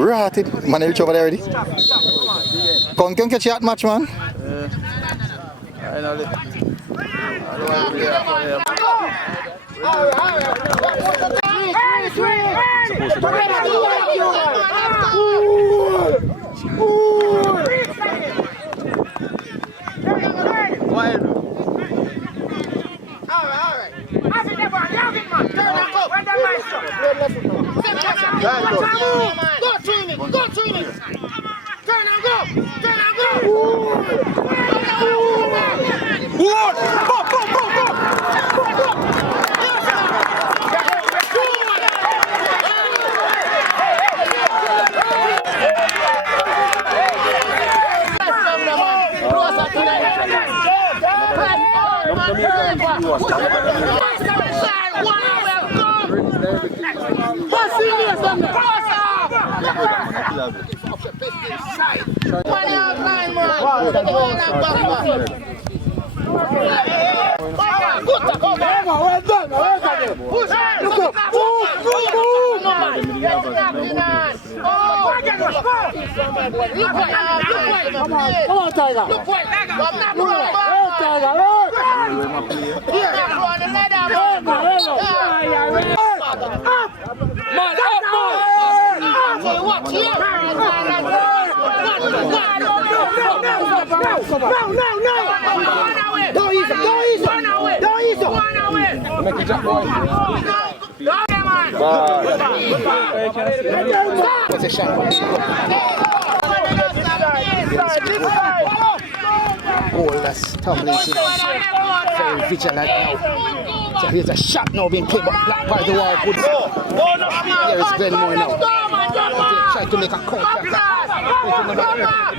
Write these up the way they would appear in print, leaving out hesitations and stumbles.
Rotted. Man, reach over there already. Come, can catch that match, man. I know That's Tomlinson. Very vigilant now. So here's a shot now being played by Black the wall. Good. Here is Glenmuir now. They try to make a counter.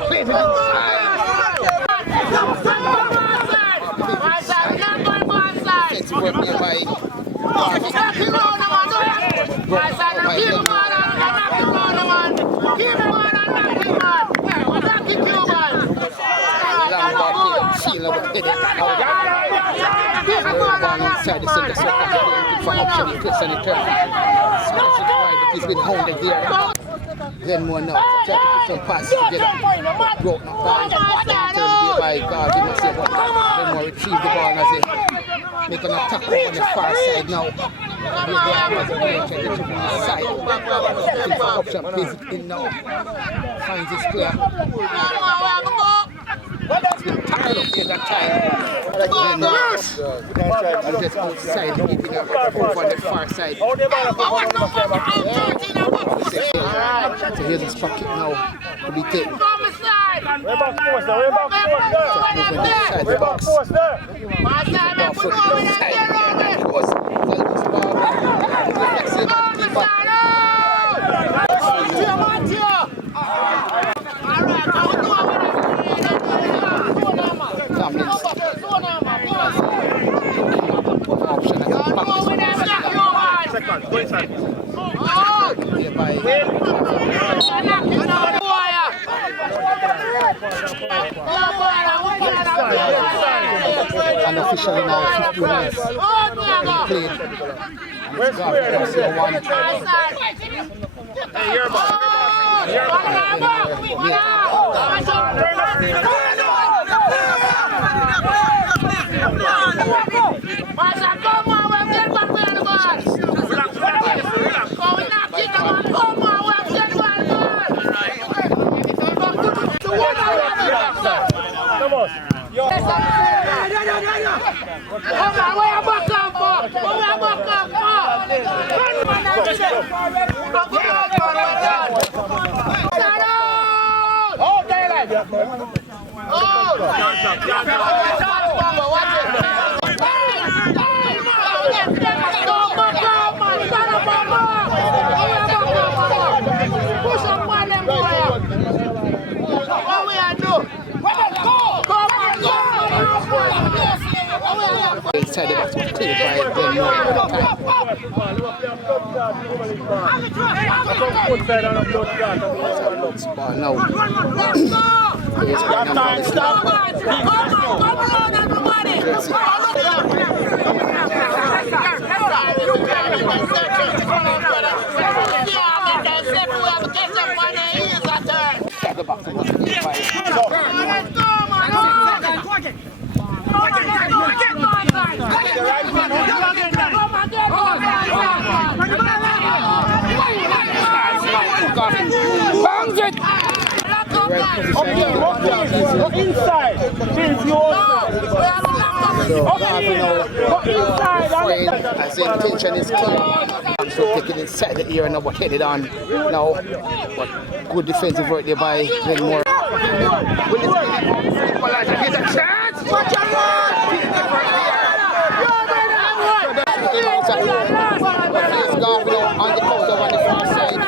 Plays it inside. It's working by inside the center circle for option place and return. He's been hounded there. Glenmuir now try to put some passes together. Broke the ball. Turned by Garvey Maceo, but Glenmuir retrieved the ball as he make an attack on the far side now. Side. Option plays it in now. Finds his player. He's been tackled up here that time. And just outside, keeping up over the far side. So here's his pocket now to be taken. Inside the box. And officially now 15 minutes played. Where's one. Hey, you're inside the box was cleared by Glenmuir at the time. Ball now. Here's Glenmuir. Let's see. right position. Go inside. Since you outside. So Garvey now afraid as the intention is clear. So taking inside the ear now, but headed on now. But good defensive work there by Glenmuir. Here's a chance! Watch out! Garvey now on the counter on the far side.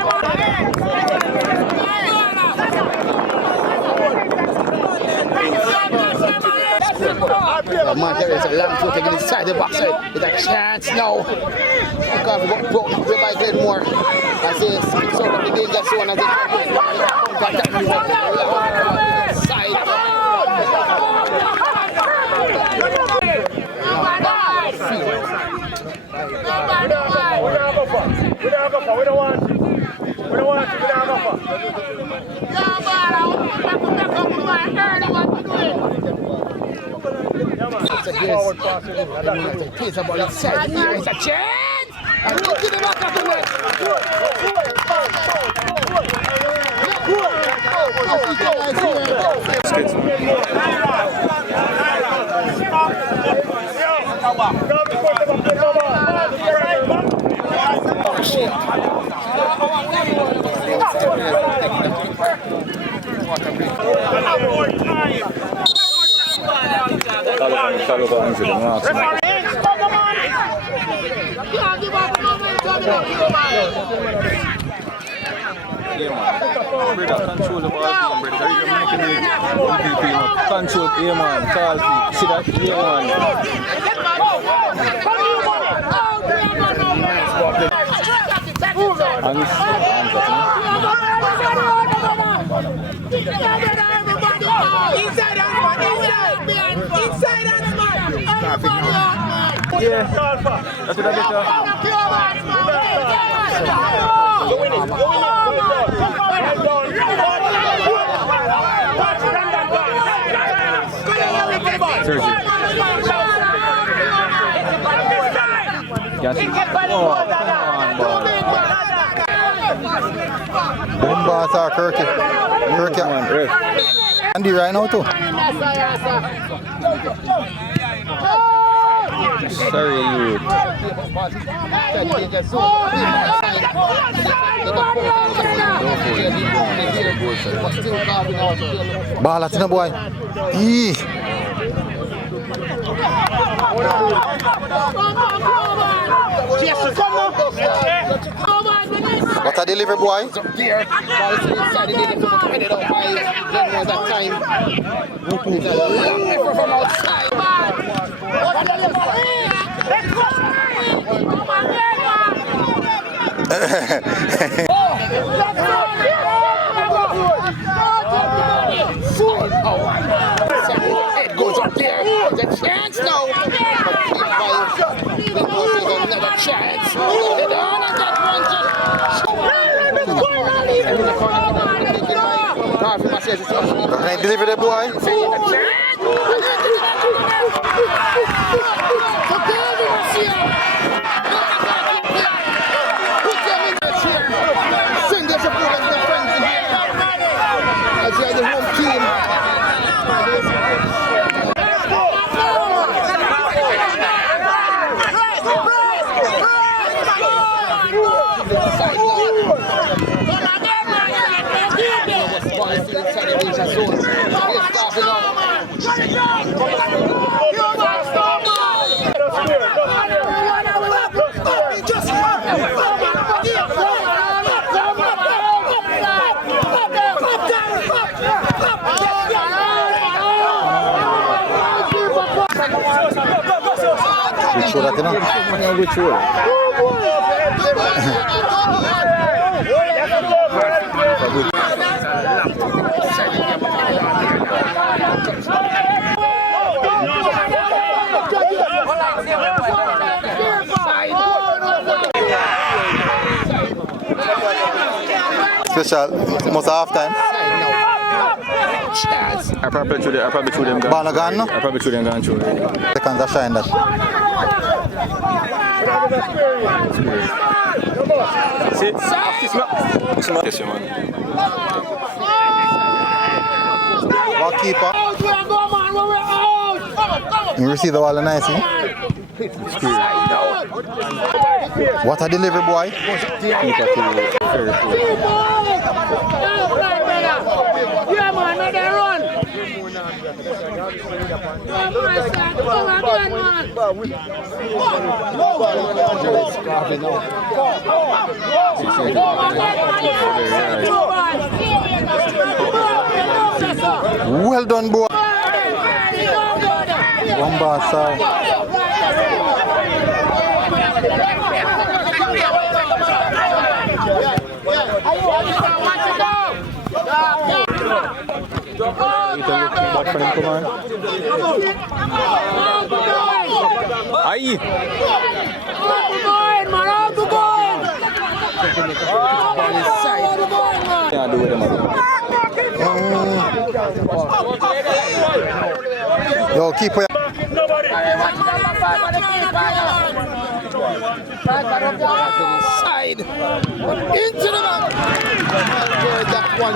Man, there is a long throw taking inside the box side with a chance now. Garvey got broken up by Glenmuir as he speaks out of the danger zone as he contact the side. We don't want it. Forward pass. It's about inside the ear. It's a chance! And look to the back of the net. Control the ball, brother. You making me control, yeah, man. Call see that, yeah, man. Yeah, that's what I get. Bombas are Kirky. Andy right now too. Sorry, you. Ball at no boy. Eee. What a delivery, boy. There, ball is inside the net, headed out by Glenmuir that time. It's a long effort from outside. It goes up there. There's a chance now. Another chance. Head on and that one just. Garvey Maceo is Can I deliver the boy? Send your support and the friends in here. As you are the home team. Show that, you know? Special, most half time. I probably threw them gone. Banagan, no? I probably threw them gone through. Seconds are shine that. See? Yes, man. What keeper? You receive the ball nicely. What a delivery, boy. Yeah, man, let them run. Well done, boy. One bar, sir. Aye. Yeah, do it, man. Yo, keep it. Side into the back. That one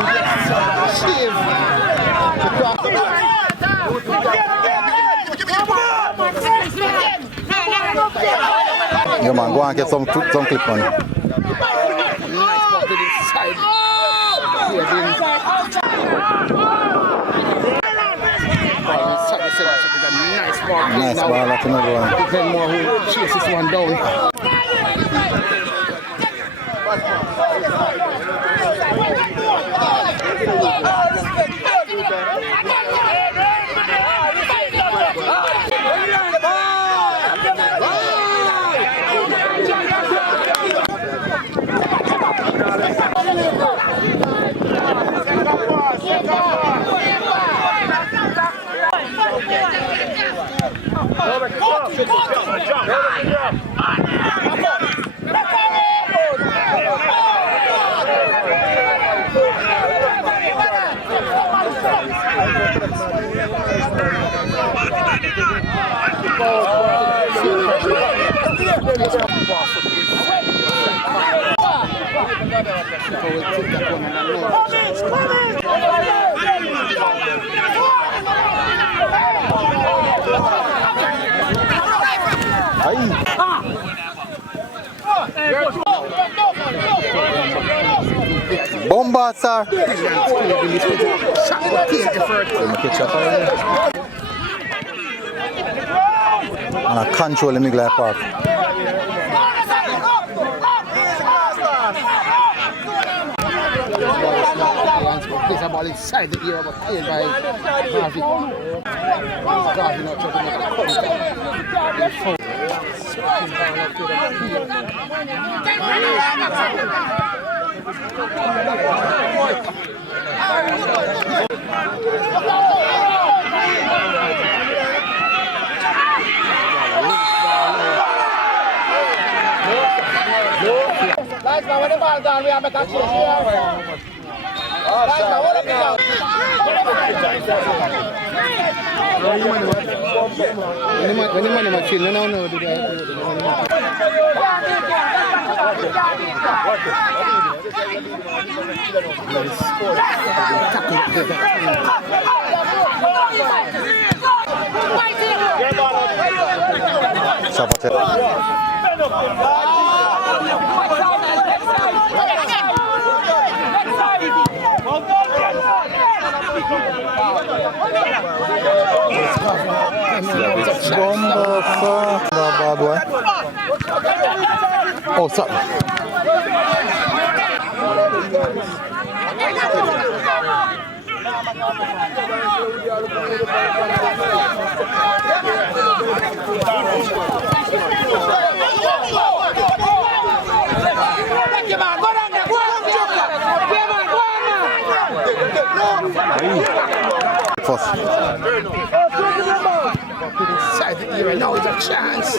shave. Yeah, man, go and get some clip on. Nice ball, that's another one. Glenmuir who chases this one down. Bomba, sir. And I control the middle park. This ball inside the ear, but played by Garvey. Garvey now trying to make a contact. Guys, now when the ball down, we have a catch here. When the money machine, no, do that. Oh, sorry. Now is a chance.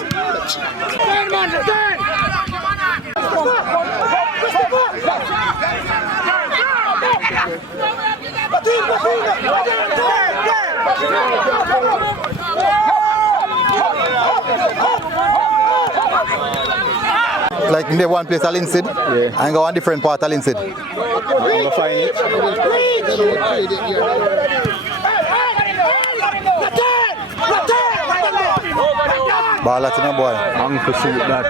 Like in the one place, Linsid, yeah. And go on different part, Linsid. I'm going to find it. Ball at in a boy. Uncle see that.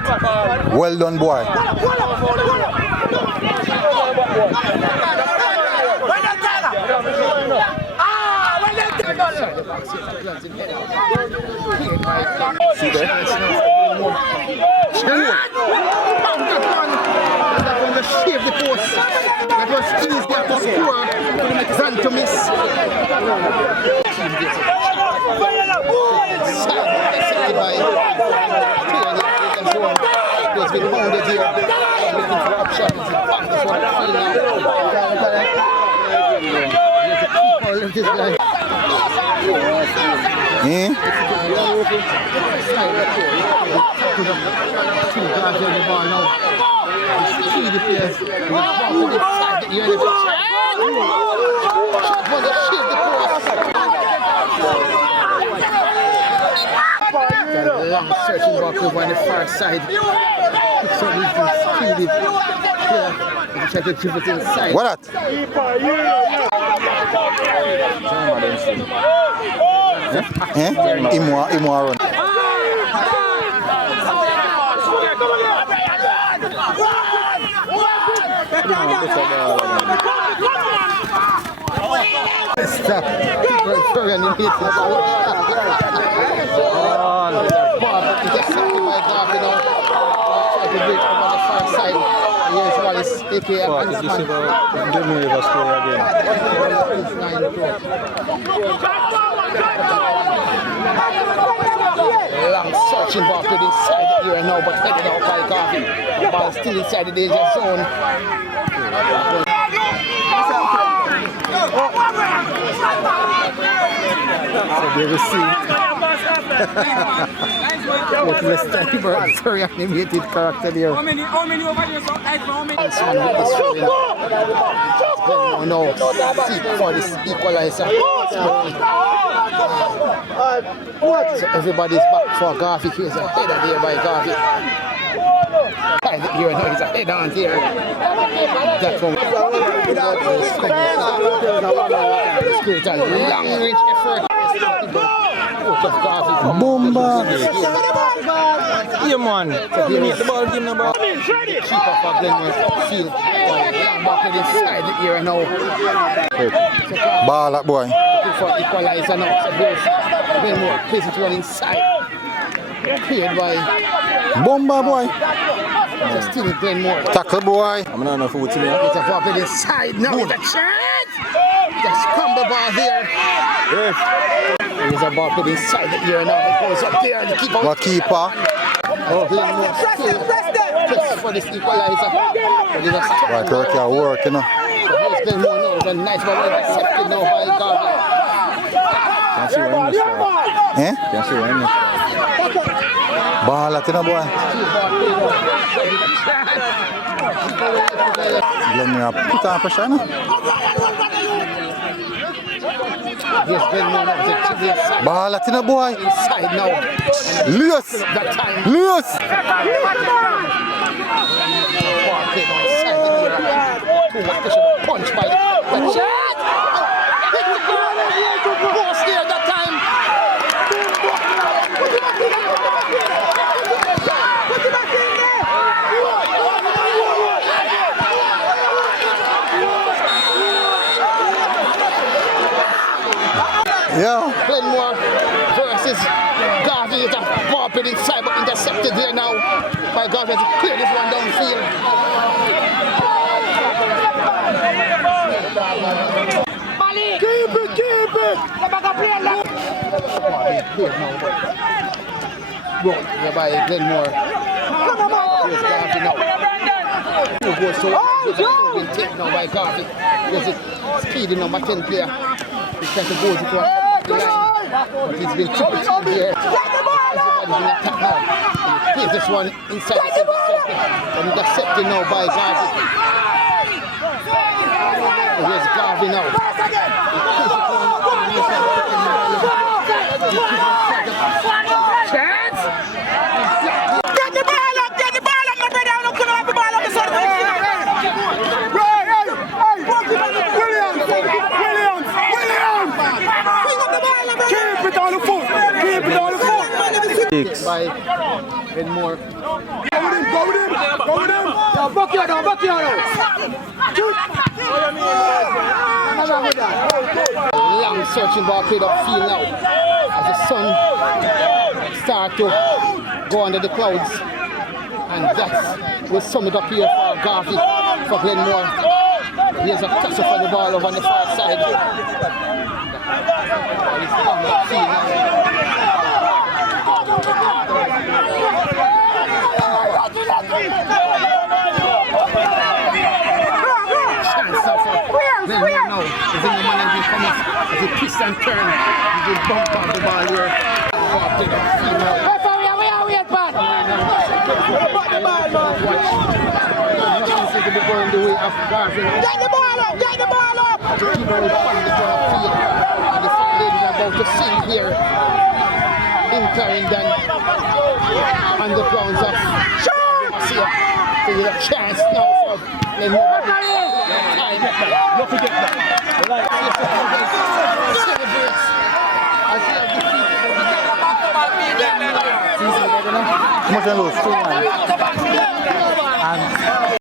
Well done, boy. See that? Shave the post. That was easy to score. Run to miss. It has been pounded here. Looking for options. That's what I feel now. Long searching back over on the far side. So we can speed it. Yeah. Try to dribble it inside. What that? Imwa run. Stop. Sorry, I need long searching ball to the side here now, but headed out by Garvey. The ball still inside the danger zone. So there we see. What less time for a very animated character there. How many over there? So how many? No, seek for this equalizer. So everybody's back for Garvey. Here's a header there by Garvey. Here now, he's a head on here. That one. It's a long range effort. Bomba. Yeah, man. The ball, give him the ball. Keeper for Glenmuir field. Long back to the side here now. Ball at boy. Looking for equalizer now. So here's Glenmuir. Plays it one inside. Cleared by Bomba boy. just still Glenmuir. Tackle boy. I'm not enough food to me. It's a ball to the side now. It's a chance. Just scramble ball here. Yes. There's a ball to the side here now. It goes up there. The keeper. What keeper? Glenmuir still just for this equalizer. Right, work your work, you know. Here's Glenmuir now. It's a nice ball accepted now by Garvey. Can't see where in this guy. Eh? Can't see where in this guy. Ball at in a boy. Glenmuir put on pressure, no? Here's Glenmuir now. To the side. Ball at in a boy. Inside now. Loose. That time. Loose. Too much pressure. Punch by the shot. Post there that time. Yeah. Glenmuir versus Garvey. It's a ball played inside but intercepted there now by Garvey to clear this one downfield. Keep it! Brought here by Glenmuir. Here's Garvey now. Who goes so will take now by Garvey. There's a speedy number 10 player. He's trying to go to the line, but he's been triple teamed here. Everybody's in attack now. Here's this one inside the center circle, and intercepted now by Garvey. And here's Garvey now. Chance! Get the ball up, my brother. I'm not going to have the ball up the side of the Keep it on the foot. Keep it on the foot. Six. By Glenmuir. Go with him. Now, back here now. Long searching ball played upfield now as the sun start to go under the clouds, and that will sum it up here for Garvey, for Glenmuir. Here's a toss for the ball over on the far side. He's come upfield now. Glenmuir now is in the man and he come up as he twists and turns. He will bump off the ball here. Nothing seems to be going the way of Garvey. Get the ball up! The keeper will find the corner field. And the fat ladies are about to sing here in Clarendon on the grounds of Garvey Maceo. So you have a chance now for Glenmuir. Don't forget that. Celebrates as he has defeated How much I lose? 2-1. And